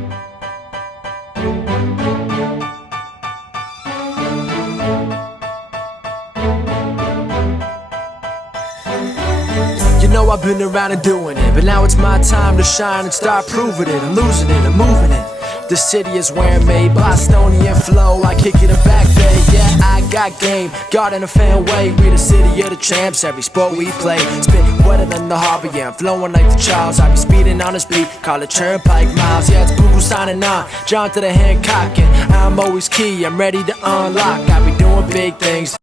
You know I've been around and doing it, but now it's my time to shine and start proving it. I'm losing it, I'm moving it. The city is where I'm made, Bostonian flow, I kick it a back day. Yeah, I got game, got in a fan way. We the city of the champs, every sport we play. Spit wetter than the harbor, yeah, I'm flowing like the Charles. I be speeding on this beat, call it turnpike miles. Yeah, it's Boo signing on, John to the Hancock, and I'm always key, I'm ready to unlock. I be doing big things.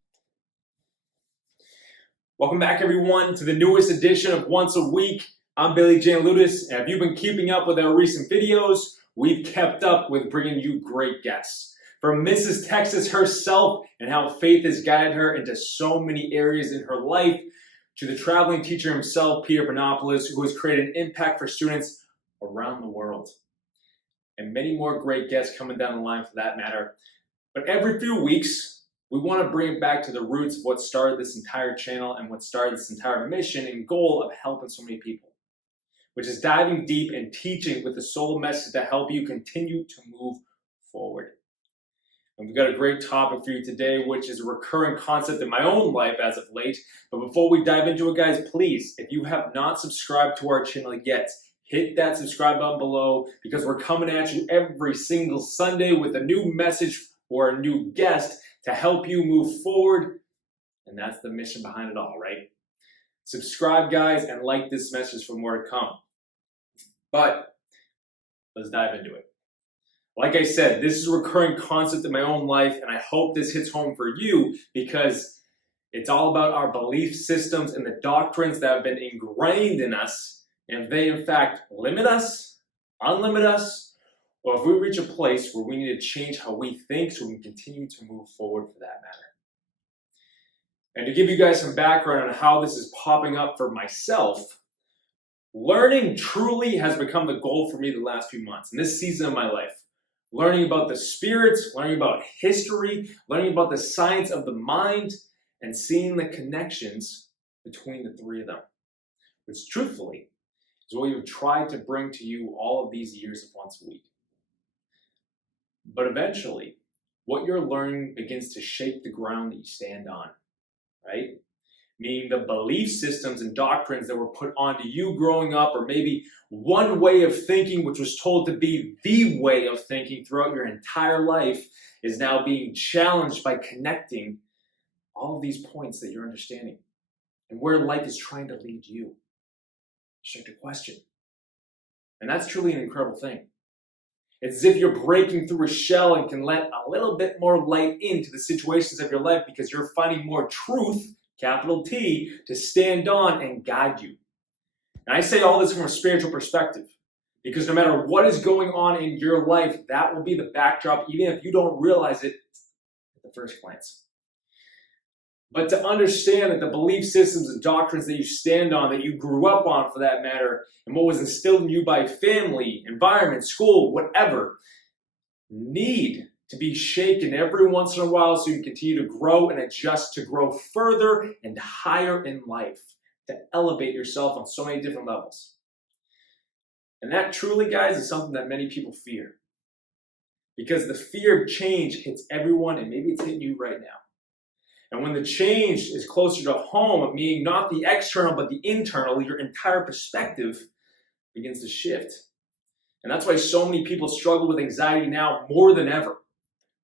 Welcome back, everyone, to the newest edition of Once a Week. I'm Billy J. Ludis, and if you've been keeping up with our recent videos, we've kept up with bringing you great guests. From Mrs. Texas herself and how faith has guided her into so many areas in her life, to the traveling teacher himself, Peter Panopoulos, who has created an impact for students around the world. And many more great guests coming down the line for that matter. But every few weeks, we want to bring it back to the roots of what started this entire channel and what started this entire mission and goal of helping so many people, which is diving deep and teaching with the sole message to help you continue to move forward. And we've got a great topic for you today, which is a recurring concept in my own life as of late. But before we dive into it, guys, please, if you have not subscribed to our channel yet, hit that subscribe button below, because we're coming at you every single Sunday with a new message or a new guest to help you move forward. And that's the mission behind it all, right? Subscribe, guys, and like this message for more to come. But let's dive into it. Like I said, this is a recurring concept in my own life, and I hope this hits home for you, because it's all about our belief systems and the doctrines that have been ingrained in us, and if they in fact limit us, unlimit us, or if we reach a place where we need to change how we think so we can continue to move forward for that matter. And to give you guys some background on how this is popping up for myself, learning truly has become the goal for me the last few months, in this season of my life. Learning about the spirits, learning about history, learning about the science of the mind, and seeing the connections between the three of them, which truthfully is what we've tried to bring to you all of these years of Once a Week. But eventually, what you're learning begins to shake the ground that you stand on, right? Meaning the belief systems and doctrines that were put onto you growing up, or maybe one way of thinking which was told to be the way of thinking throughout your entire life, is now being challenged by connecting all of these points that you're understanding and where life is trying to lead you. Start to question. And that's truly an incredible thing. It's as if you're breaking through a shell and can let a little bit more light into the situations of your life, because you're finding more truth, capital T, to stand on and guide you. And I say all this from a spiritual perspective, because no matter what is going on in your life, that will be the backdrop, even if you don't realize it at the first glance. But to understand that the belief systems and doctrines that you stand on, that you grew up on for that matter, and what was instilled in you by family, environment, school, whatever, need to be shaken every once in a while so you can continue to grow and adjust to grow further and higher in life, to elevate yourself on so many different levels. And that truly, guys, is something that many people fear. Because the fear of change hits everyone, and maybe it's hitting you right now. And when the change is closer to home, meaning not the external but the internal, your entire perspective begins to shift. And that's why so many people struggle with anxiety now more than ever.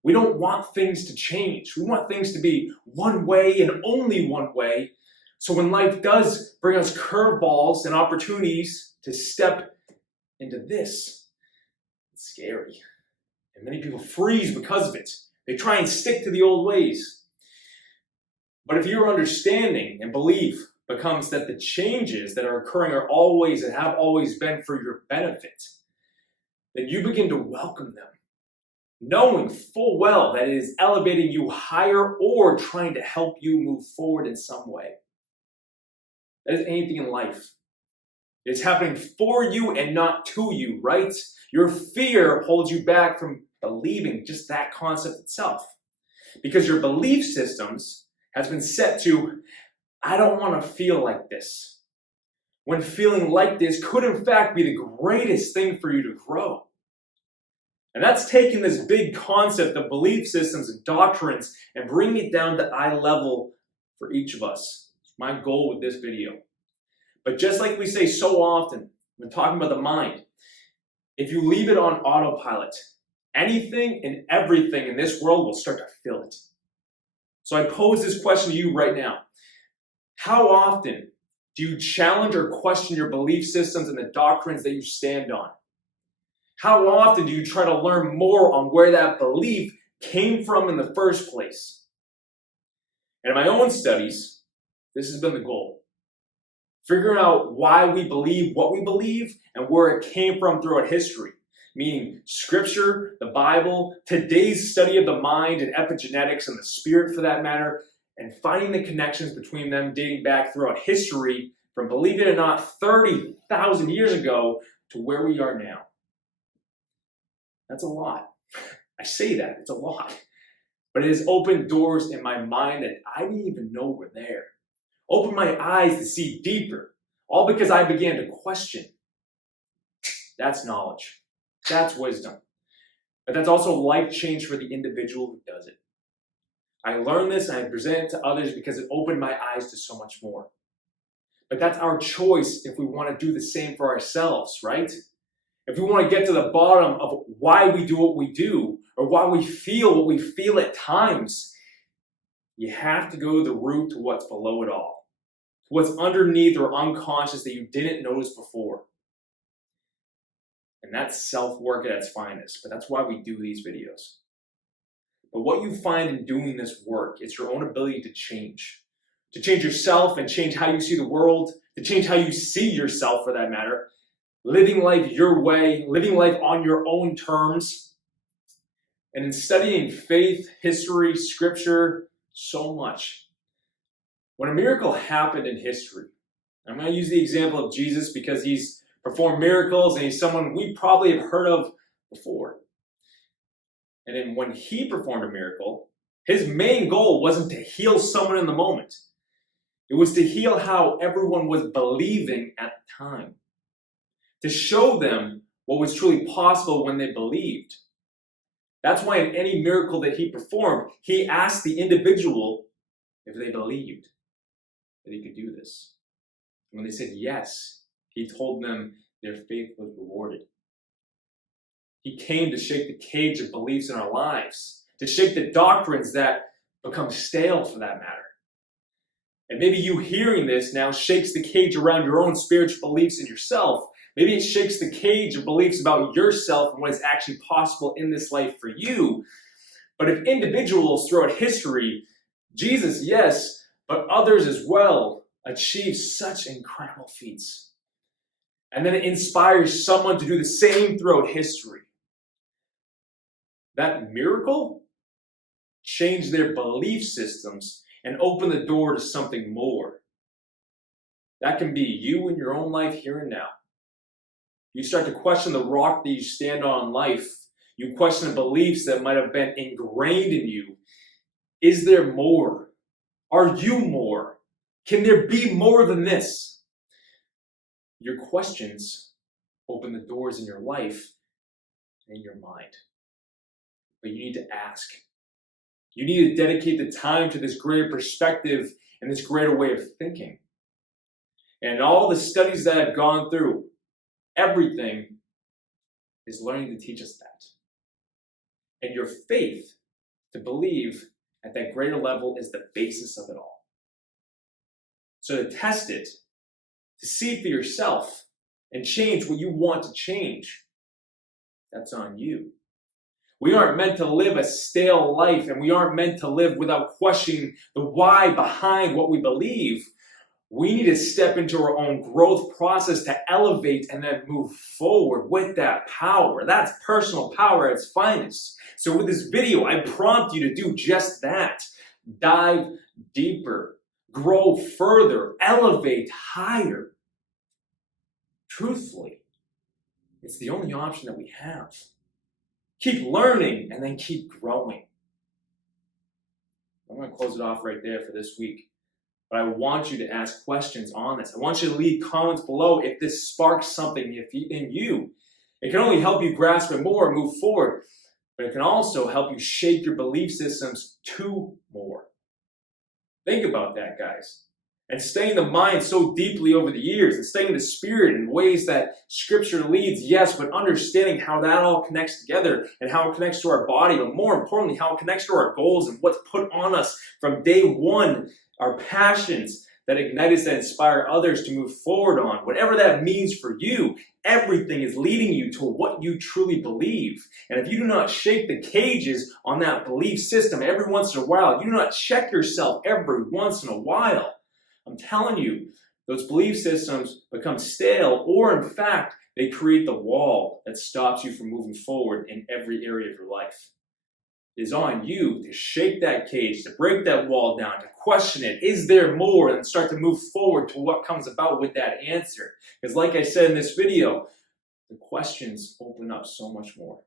We don't want things to change. We want things to be one way and only one way. So when life does bring us curveballs and opportunities to step into this, it's scary. And many people freeze because of it. They try and stick to the old ways. But if your understanding and belief becomes that the changes that are occurring are always and have always been for your benefit, then you begin to welcome them, knowing full well that it is elevating you higher or trying to help you move forward in some way. That is anything in life. It's happening for you and not to you, right? Your fear holds you back from believing just that concept itself, because your belief systems has been set to, I don't want to feel like this. When feeling like this could in fact be the greatest thing for you to grow. And that's taking this big concept of belief systems and doctrines and bringing it down to eye level for each of us. It's my goal with this video. But just like we say so often when talking about the mind, if you leave it on autopilot, anything and everything in this world will start to fill it. So I pose this question to you right now. How often do you challenge or question your belief systems and the doctrines that you stand on? How often do you try to learn more on where that belief came from in the first place? And in my own studies, this has been the goal. Figuring out why we believe what we believe and where it came from throughout history. Meaning Scripture, the Bible, today's study of the mind and epigenetics and the spirit for that matter, and finding the connections between them dating back throughout history from, believe it or not, 30,000 years ago to where we are now. That's a lot. I say that, it's a lot. But it has opened doors in my mind that I didn't even know were there. Opened my eyes to see deeper, all because I began to question. That's knowledge. That's wisdom. But that's also life change for the individual who does it. I learned this and I present it to others because it opened my eyes to so much more. But that's our choice if we want to do the same for ourselves, right? If we want to get to the bottom of why we do what we do, or why we feel what we feel at times, you have to go the route to what's below it all. What's underneath or unconscious that you didn't notice before. And that's self-work at its finest, but that's why we do these videos. But what you find in doing this work is your own ability to change. To change yourself and change how you see the world, to change how you see yourself for that matter, living life your way, living life on your own terms. And in studying faith, history, scripture, so much. When a miracle happened in history, I'm going to use the example of Jesus because he's performed miracles and he's someone we probably have heard of before. And then when he performed a miracle, his main goal wasn't to heal someone in the moment. It was to heal how everyone was believing at the time. To show them what was truly possible when they believed. That's why in any miracle that he performed, he asked the individual if they believed that he could do this. And when they said yes, he told them their faith was rewarded. He came to shake the cage of beliefs in our lives, to shake the doctrines that become stale for that matter. And maybe you hearing this now shakes the cage around your own spiritual beliefs in yourself. Maybe it shakes the cage of beliefs about yourself and what is actually possible in this life for you. But if individuals throughout history, Jesus, yes, but others as well, achieve such incredible feats. And then it inspires someone to do the same throughout history. That miracle changed their belief systems and opened the door to something more. That can be you in your own life here and now. You start to question the rock that you stand on in life. You question the beliefs that might have been ingrained in you. Is there more? Are you more? Can there be more than this? Your questions open the doors in your life and in your mind. But you need to ask. You need to dedicate the time to this greater perspective and this greater way of thinking. And all the studies that I've gone through, everything is learning to teach us that. And your faith to believe at that greater level is the basis of it all. So to test it, to see for yourself and change what you want to change, that's on you. We aren't meant to live a stale life, and we aren't meant to live without questioning the why behind what we believe. We need to step into our own growth process to elevate and then move forward with that power. That's personal power at its finest. So with this video, I prompt you to do just that. Dive deeper, grow further, elevate higher. Truthfully, it's the only option that we have. Keep learning and then keep growing. I'm going to close it off right there for this week. But I want you to ask questions on this. I want you to leave comments below if this sparks something in you. It can only help you grasp it more and move forward, but it can also help you shape your belief systems to more. Think about that, guys. And stay in the mind so deeply over the years, and stay in the spirit in ways that Scripture leads, yes, but understanding how that all connects together and how it connects to our body, but more importantly, how it connects to our goals and what's put on us from day one, our passions that ignite us, that inspire others to move forward on. Whatever that means for you, everything is leading you to what you truly believe. And if you do not shake the cages on that belief system every once in a while, you do not check yourself every once in a while, I'm telling you, those belief systems become stale, or in fact, they create the wall that stops you from moving forward in every area of your life. It is on you to shake that cage, to break that wall down, to question it. Is there more? And start to move forward to what comes about with that answer. Because like I said in this video, the questions open up so much more.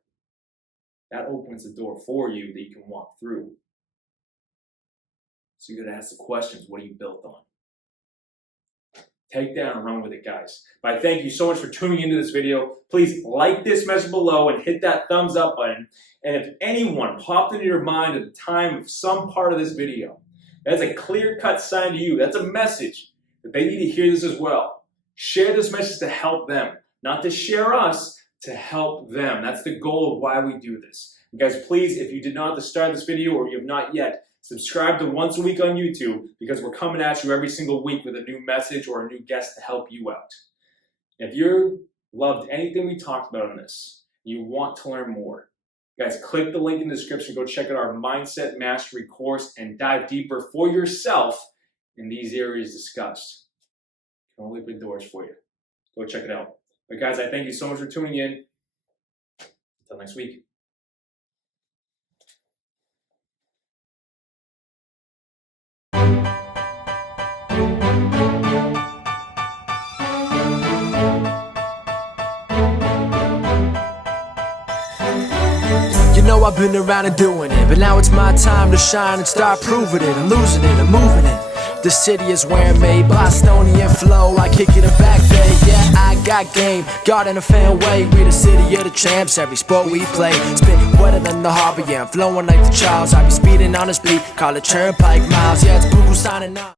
That opens the door for you that you can walk through. So you got to ask the questions, what are you built on? Take that and run with it, guys. But I thank you so much for tuning into this video. Please like this message below and hit that thumbs up button. And if anyone popped into your mind at the time of some part of this video, that's a clear-cut sign to you. That's a message that they need to hear this as well. Share this message to help them, not to share us, to help them. That's the goal of why we do this. And guys, please, if you did not at the start of this video or you have not yet, subscribe to Once a Week on YouTube, because we're coming at you every single week with a new message or a new guest to help you out. If you loved anything we talked about in this, you want to learn more, guys, click the link in the description, go check out our Mindset Mastery course and dive deeper for yourself in these areas discussed. It can only open doors for you. Go check it out. But guys, I thank you so much for tuning in. Until next week. You know I've been around and doing it, but now it's my time to shine and start proving it. I'm losing it, I'm moving it. The city is where I'm made, Bostonian flow, I kick it a back day. Yeah, I got game, God in a fan way. We the city of the champs, every sport we play. Spit wetter than the harbor, yeah, I'm flowing like the Charles. I be speeding on this beat, call it Turnpike Miles. Yeah, it's Buku signing out.